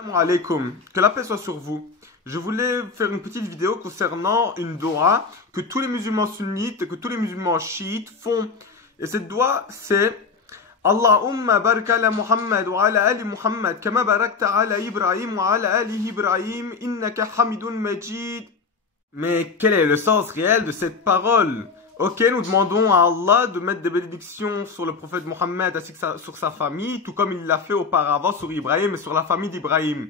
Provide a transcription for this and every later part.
Assalamu alaikum, que la paix soit sur vous. Je voulais faire une petite vidéo concernant une doua que tous les musulmans sunnites, que tous les musulmans chiites font. Et cette doua, c'est Allahumma barik ala Muhammad wa ala ali Muhammad kama barakta ala Ibrahim wa ala ali Ibrahim innaka hamidun majid. Mais quel est le sens réel de cette parole? Ok, nous demandons à Allah de mettre des bénédictions sur le prophète Mohammed ainsi que sur sa famille, tout comme il l'a fait auparavant sur Ibrahim et sur la famille d'Ibrahim.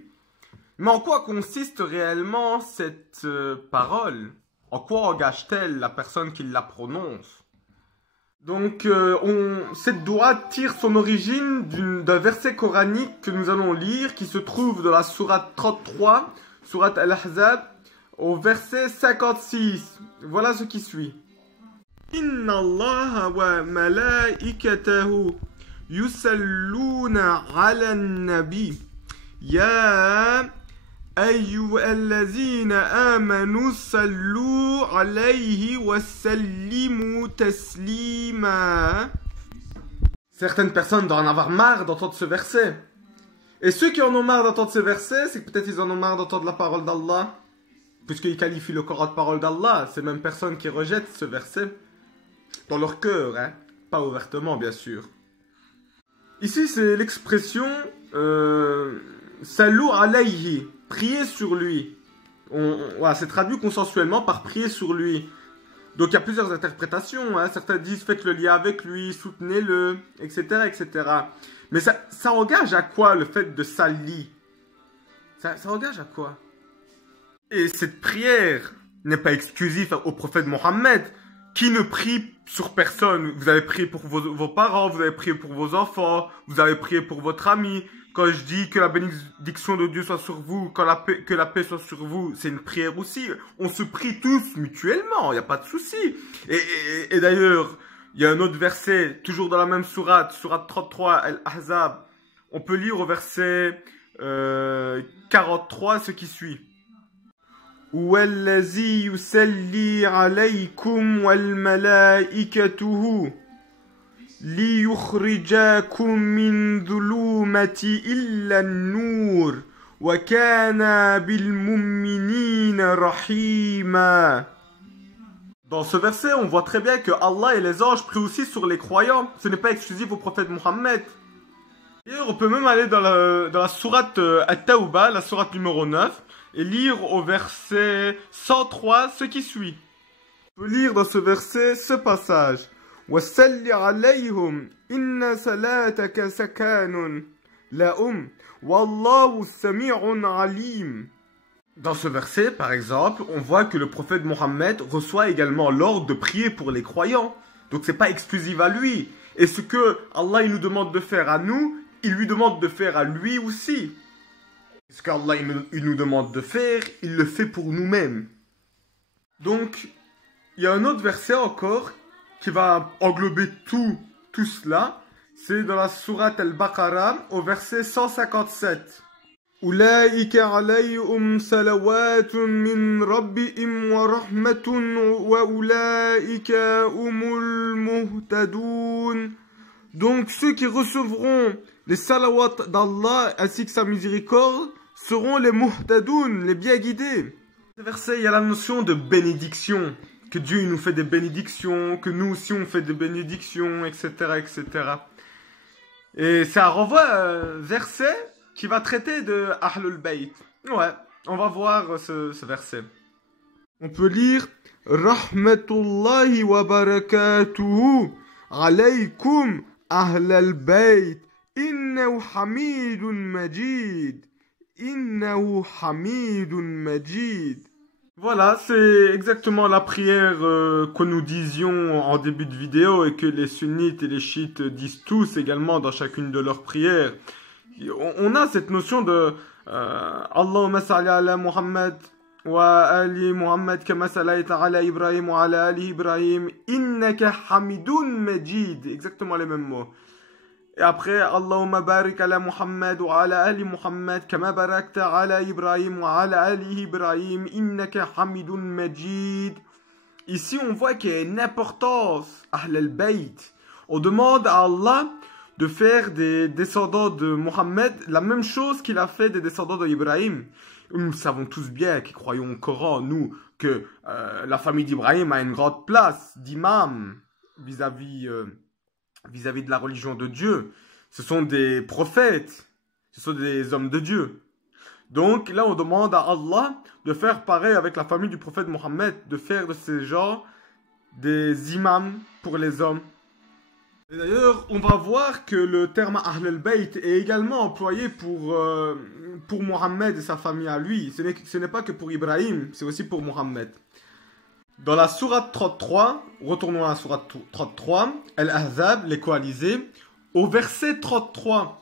Mais en quoi consiste réellement cette parole? En quoi engage-t-elle la personne qui la prononce? Donc, cette doua tire son origine d'un verset coranique que nous allons lire, qui se trouve dans la sourate 33, sourate Al-Ahzab, au verset 56. Voilà ce qui suit. Inna Allah wa malaikatahu yusalluna ala nabi ya ayyuhallazina amanu sallu alayhi wa sallimu taslima. Certaines personnes doivent en avoir marre d'entendre ce verset. Et ceux qui en ont marre d'entendre ce verset, c'est que peut-être ils en ont marre d'entendre la parole d'Allah, puisqu'ils qualifient le Coran de parole d'Allah. Ces mêmes personnes qui rejettent ce verset dans leur cœur, hein, pas ouvertement bien sûr. Ici c'est l'expression Salu alayhi, prier sur lui. Voilà, c'est traduit consensuellement par prier sur lui. Donc il y a plusieurs interprétations, hein. Certains disent faites le lien avec lui, soutenez-le, etc., etc. Mais ça engage à quoi le fait de sali? Ça engage à quoi? Et cette prière n'est pas exclusive au prophète Mohammed, qui ne prie sur personne. Vous avez prié pour vos parents, vous avez prié pour vos enfants, vous avez prié pour votre ami. Quand je dis que la bénédiction de Dieu soit sur vous, que la paix soit sur vous, c'est une prière aussi. On se prie tous mutuellement, il n'y a pas de souci. Et d'ailleurs, il y a un autre verset, toujours dans la même sourate, sourate 33, Al-Ahzab. On peut lire au verset 43 ce qui suit. وَالَّذِي يُسَلِّي عَلَيْكُمْ وَالْمَلَائِكَتُهُ لِيُخْرِجَاكُمْ مِنْ ظُلُومَةِ إِلَّا النُّورِ وَكَانَ بِالْمُؤْمِنِينَ رَحِيمًا. Dans ce verset, on voit très bien que Allah et les anges prient aussi sur les croyants. Ce n'est pas exclusif au prophète Mohammed. D'ailleurs, on peut même aller dans la sourate At-Tawbah, la sourate numéro 9, et lire au verset 103 ce qui suit. On peut lire dans ce verset ce passage. وَسَلِّ عَلَيْهُمْ إِنَّ صَلَاتَكَ سَكَانٌ لَهُمْ وَاللَّهُ سَمِيعٌ عَلِيمٌ. Dans ce verset, par exemple, on voit que le prophète Mohammed reçoit également l'ordre de prier pour les croyants. Donc c'est pas exclusif à lui. Et ce que Allah il nous demande de faire à nous, il lui demande de faire à lui aussi. Ce qu'Allah il nous demande de faire, il le fait pour nous-mêmes. Donc, il y a un autre verset encore qui va englober tout cela. C'est dans la sourate Al-Baqarah au verset 157. Ulaika alayhim salawatun min rabbihim wa rahmatun wa ulaika humul muhtadun. Donc ceux qui recevront les salawats d'Allah ainsi que sa miséricorde seront les muhtadoun, les bien guidés. Ce verset, il y a la notion de bénédiction. Que Dieu nous fait des bénédictions, que nous aussi on fait des bénédictions, etc., etc. Et ça renvoie à un verset qui va traiter de Ahlul Bayt. Ouais, on va voir ce verset. On peut lire Rahmatullahi wa barakatuhu alaykum Ahlul Bayt. Innahu hamidun majid. Innahu hamidun majid. Voilà, c'est exactement la prière que nous disions en début de vidéo et que les sunnites et les chiites disent tous également dans chacune de leurs prières. On a cette notion de Allahumma salli ala Muhammad wa ali Muhammad kama sallaita ala Ibrahim wa ala ali Ibrahim innaka hamidun majid. Exactement les mêmes mots. Et après, Allahumma barik ala Muhammad wa ala ali Muhammad kama barakta ala Ibrahim wa ala ali Ibrahim innaka hamidun majid. Ici, on voit qu'il y a une importance à Ahl al-Bayt. On demande à Allah de faire des descendants de Mohammed la même chose qu'il a fait des descendants d'Ibrahim. Nous savons tous bien, qui croyons au Coran, nous, que la famille d'Ibrahim a une grande place d'imam vis-à-vis de la religion de Dieu. Ce sont des prophètes, ce sont des hommes de Dieu. Donc là, on demande à Allah de faire pareil avec la famille du prophète Mohammed, de faire de ces gens des imams pour les hommes. Et d'ailleurs, on va voir que le terme Ahl al-Bayt est également employé pour Mohammed et sa famille à lui. Ce n'est pas que pour Ibrahim, c'est aussi pour Mohammed. Dans la sourate 33, retournons à la sourate 33, Al-Ahzab, les coalisés, au verset 33,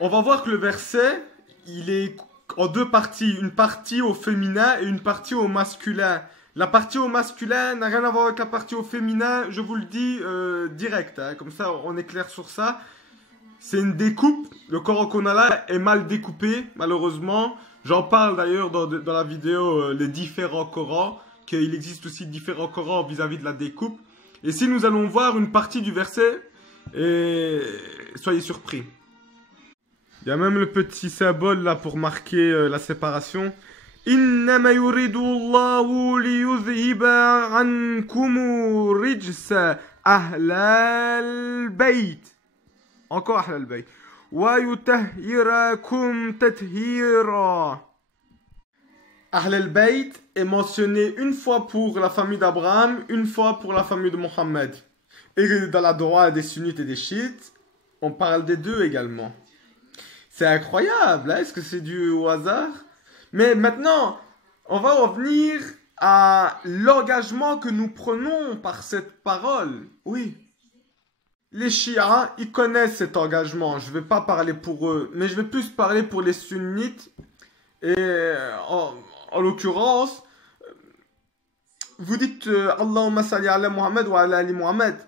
on va voir que le verset, il est en deux parties, une partie au féminin et une partie au masculin. La partie au masculin n'a rien à voir avec la partie au féminin, je vous le dis direct, hein, comme ça on est clair sur ça. C'est une découpe, le Coran qu'on a là est mal découpé, malheureusement. J'en parle d'ailleurs dans la vidéo les différents Corans, qu'il existe aussi différents Corans vis-à-vis de la découpe. Et si nous allons voir une partie du verset, soyez surpris. Il y a même le petit symbole là pour marquer la séparation. إنما يريد الله ليذهب عنكم رجس أهل البيت. Encore أهل البيت. ويطهركم تطهيرا. Ahl al-Bayt est mentionné une fois pour la famille d'Abraham, une fois pour la famille de Mohammed. Et dans la Torah des sunnites et des chiites, on parle des deux également. C'est incroyable, hein? Est-ce que c'est dû au hasard? Mais maintenant, on va revenir à l'engagement que nous prenons par cette parole. Oui. Les chiites, ils connaissent cet engagement. Je ne vais pas parler pour eux, mais je vais plus parler pour les sunnites. Et en l'occurrence, vous dites Allahumma salli ala Muhammad wa ala Ali Muhammad.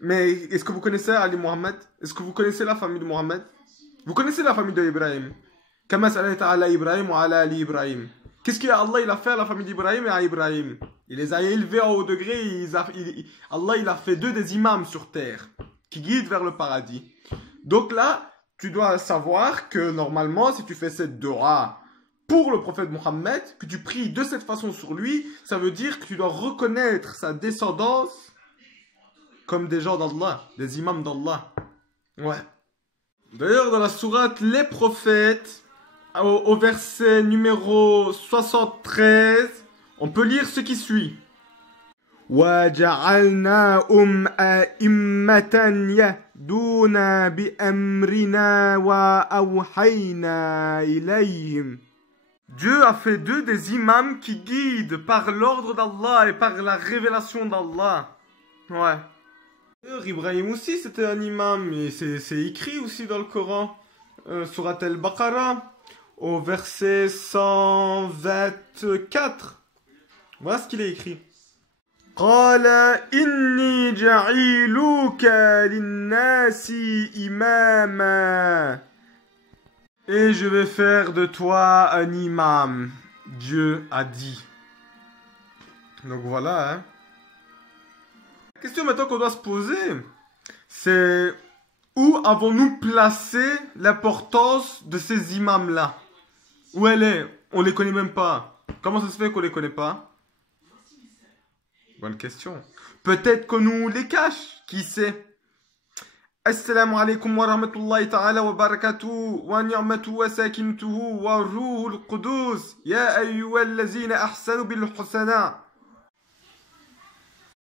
Mais est-ce que vous connaissez Ali Muhammad? Est-ce que vous connaissez la famille de Muhammad? Vous connaissez la famille d'Ibrahim? Kama sallaita ala Ibrahim wa ala Ali Ibrahim. Qu'est-ce qu'Allah il a fait à la famille d'Ibrahim et à Ibrahim? Il les a élevés en haut degré. Allah il a fait d'eux des imams sur terre qui guident vers le paradis. Donc là, tu dois savoir que normalement, si tu fais cette dua pour le prophète Mohammed, que tu pries de cette façon sur lui, ça veut dire que tu dois reconnaître sa descendance comme des gens d'Allah, des imams d'Allah. Ouais. D'ailleurs, dans la sourate Les Prophètes, au verset numéro 73, on peut lire ce qui suit. وَجَعَلْنَاهُمْ أَئِمَّةً يَهْدُونَ بِأَمْرِنَا وَأَوْحَيْنَا إِلَيْهِمْ. Dieu a fait d'eux des imams qui guident par l'ordre d'Allah et par la révélation d'Allah. Ouais. Ibrahim aussi c'était un imam, et c'est écrit aussi dans le Coran. Surat al-Baqarah, au verset 124. Voilà ce qu'il est écrit. قال إني جعيلوك للناس إماما. Et je vais faire de toi un imam. Dieu a dit. Donc voilà. Hein. La question maintenant qu'on doit se poser, c'est où avons-nous placé l'importance de ces imams-là? Où elle est? On les connaît même pas. Comment ça se fait qu'on les connaît pas? Bonne question. Peut-être que nous les cache. Qui sait? Assalamu alaikum wa rahmatullahi ta'ala wa barakatuhu wa ni'matu wa sakintuhu wa ruhul qudus ya ayyuhallazina ahsanu bil husana.